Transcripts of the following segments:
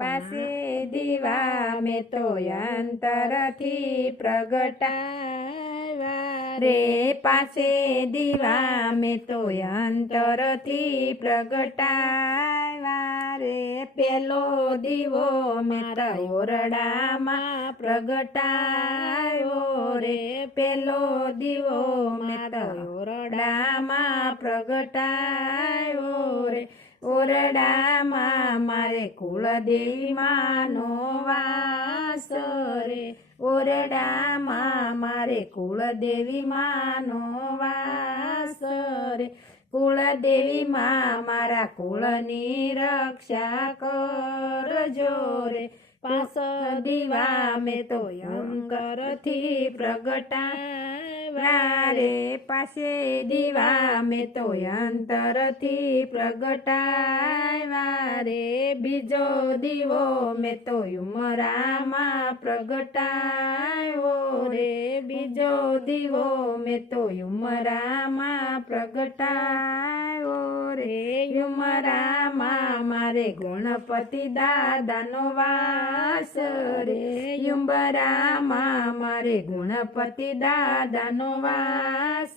પાસે દીવા મેં તો અંતરથી પ્રગટાવ્યા રે, પાસે દીવા મેં તો અંતરથી પ્રગટાવ્યા રે, પેલો દીવો મારા ઓરડામાં પ્રગટાવ્યો રે, પેલો દીવો મારા ઓરડામાં પ્રગટાવ્યો રે, ઓરડામાં મારે કુળદેવી માનો વાસ રે, ઓરડામાં મારે કુળદેવી માનો વાસ રે, કુળદેવી માં મારા કુળની રક્ષા કરજો રે, પાસ દીવા મેં તો અંતરથી પ્રગટાવ્યા રે, પાસે દીવા મેં તો અંતરથી પ્રગટાવ્યા રે, બીજો દીવો મેં તો ઉમરામાં પ્રગટાવ્યો રે, બીજો દીવો મેં તો ઉમરામાં પ્રગટાવ્યો રે, ઉમરામાં મારે ગણપતિ દાદાનો વાસ રે, ઉમરામાં મારે ગણપતિ દાદાનો વાસ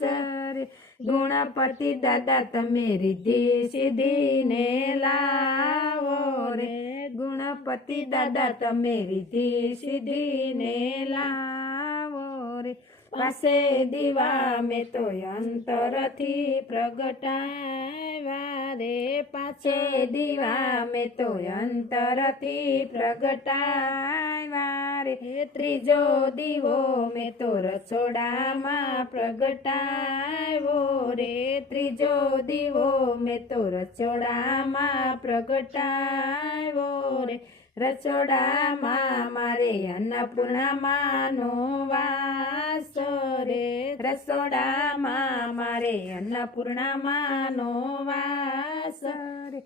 રે, ગણપતિ દાદા તમે રિદ્ધિ સિદ્ધિને લાવો રે, ગણપતિ દાદા તમે રિદ્ધિ સિદ્ધિને લાવો રે, પાસે દીવા મેં તો અંતરથી પ્રગટાવ્યા રે, પાસે દીવા મેં તો અંતરથી પ્રગટાવ્યા રે, ત્રીજો દીવો મેં તો રસોડામાં પ્રગટાવ્યો રે, ત્રીજો દીવો મેં તો રસોડામાં પ્રગટાવ્યો રે, રસોડામાં મારે અન્નપૂર્ણામાંનો વાસ રે, રસોડામાં મારે અન્નપૂર્ણામાંનો વાસ રે,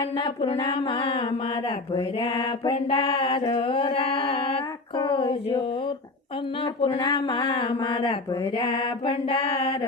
અન્નપૂર્ણામાં મારા ભર્યા ભંડાર રાખજો, અન્નપૂર્ણામાં મારા ભર્યા ભંડાર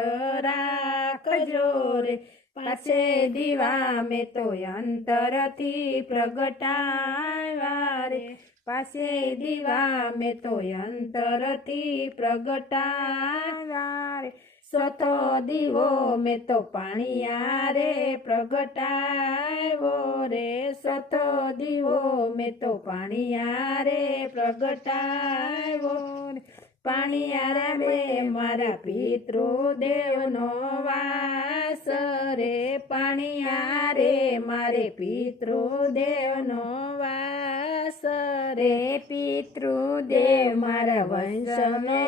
રાખજો રે, પાસે દીવા મેં તો અંતરથી પ્રગટાવ્યા રે, પાસે દીવા મેં તો અંતરથી પ્રગટાવ્યા રે, ચોથો દીવો મેં તો પાણિયારે પ્રગટાવ્યો રે, ચોથો દીવો મેં તો પાણિયારે પ્રગટાવ્યો રે, પાણિયારે રે મારા પિતૃદેવનો વાસ રે, પાણિયારે મારે પિતૃદેવનો વાસ રે, પિતૃદેવ મારા વંશનો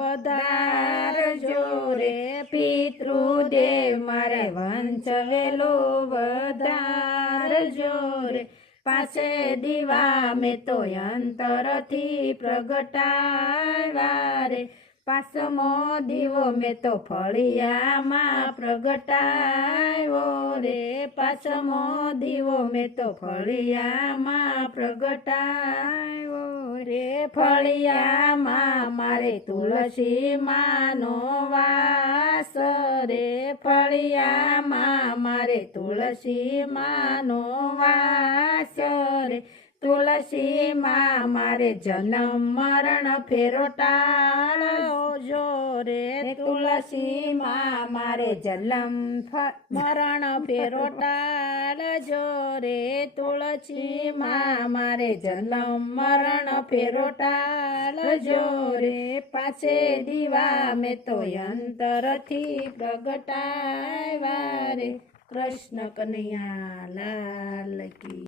વધારજો રે, પિતૃદેવ મારે વંશ વેલો વધારજો રે, પાસે દીવા મેં તો અંતરથી પ્રગટાવ્યા રે, પાંચમો દીવો મેં તો ફળિયામાં પ્રગટાવ્યો રે, પાંચમો દીવો મેં તો ફળિયામાં પ્રગટાવ્યો રે, ફળિયામાં મારે તુલસી માનો વાસ રે, ફળિયામાં મારે તુલસી માનો વાસ રે, તુલસી માં મારે જન્મ મરણ ફેરો ટાળજો રે, તુલસી માં મારે જન્મ મરણ ફેરો ટાળજો રે, તુલસી માં મારે જન્મ મરણ ફેરો ટાળજો રે, પાસે દીવા મેં તો અંતરથી પ્રગટાવ્યા રે, કૃષ્ણ કનૈયા લાલ કી